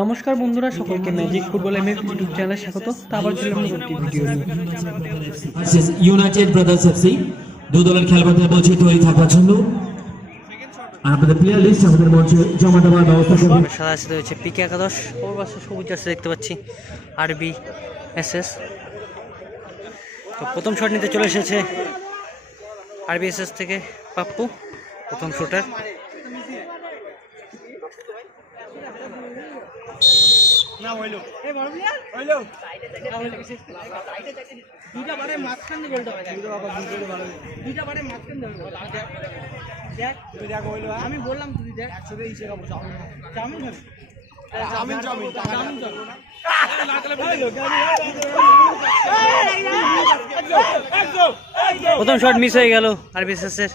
নমস্কার বন্ধুরা, সকলকে ম্যাজিক ফুটবল এমএফ ইউটিউব চ্যানেলে স্বাগত। তা আবার চলে এলাম একটি ভিডিও নিয়ে। ইউনাইটেড ব্রাদার্স এফসি দু দলের খেলোয়াড়দের বলছে তৈরি থাকার জন্য আমাদের প্লেয়ার লিস্ট আমাদের মঞ্চে জমা দেওয়ার ব্যবস্থা করবেন। সাদা সাথে হচ্ছে পিকে একাদশ, ওর পাশে সবুজ আছে দেখতে পাচ্ছি আরবি এসএস। তো প্রথম শট নিতে চলে এসেছে আরবি এসএস থেকে পাপ্পু, প্রথম শুটার। আমি বললাম তুই দেখ একসাথে ইচ্ছে খাবো চাউমিন প্রথম শট মিস হয়ে গেল আরবিএসএস এর।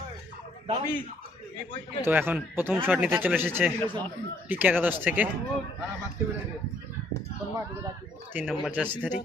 তো এখন প্রথম শট নিতে চলে এসেছে পিকে একাদশ থেকে 3 নম্বর জার্সিধারী।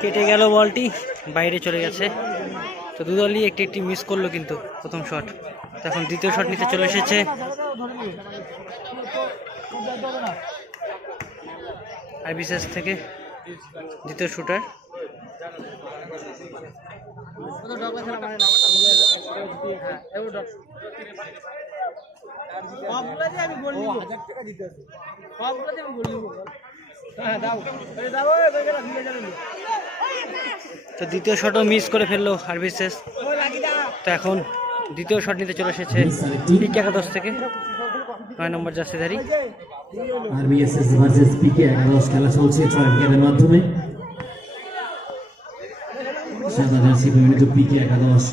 কেটে গেল, বলটি বাইরে চলে গেছে। তো দুদলই একটি একটি মিস করলো কিন্তু প্রথম শট। তো এখন দ্বিতীয় শট নিতে চলে এসেছে আরবিএসএস থেকে দ্বিতীয় শুটার। তো দ্বিতীয় শটও মিস করে ফেললো আরবিএসএস। তো এখন দ্বিতীয় শট নিতে চলে এসেছে পিকে একাদশ থেকে 9 নম্বর জার্সিধারী। আরবিএসএস ভার্সেস পিকে একাদশ খেলা চলছে ট্রায়াল গেমের মাধ্যমে। সাদা জার্সি পরিণত পিকে একাদশ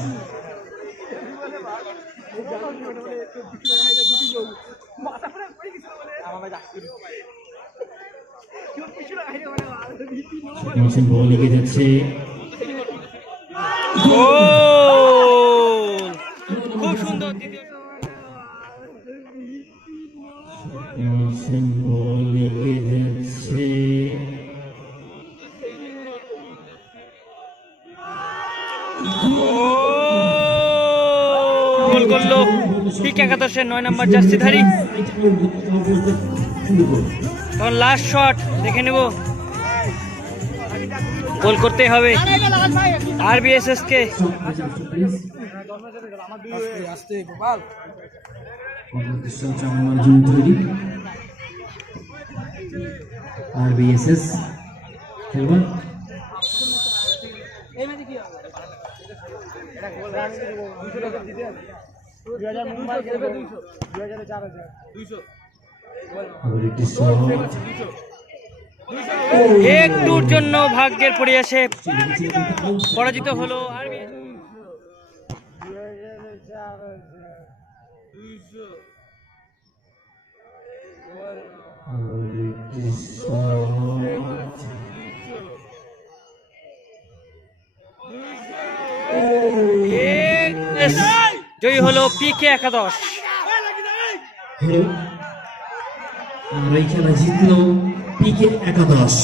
বল লেগে যাচ্ছে, খুব সুন্দর বল লেগে যাচ্ছে। গোল করলো পিকে একাদশের 9 নম্বর জার্সিধারী। তখন লাস্ট শট দেখে নেব, গোল করতে হবে আরবিএসএস কে। আরবিএসএস খেলবেন একটুর জন্য ভাগ্যের পরিহাসে পরাজিত হলো জয়ী হলো পিকে একাদশ। আমরা এই খেলা জিতলো পিকে একাদশ।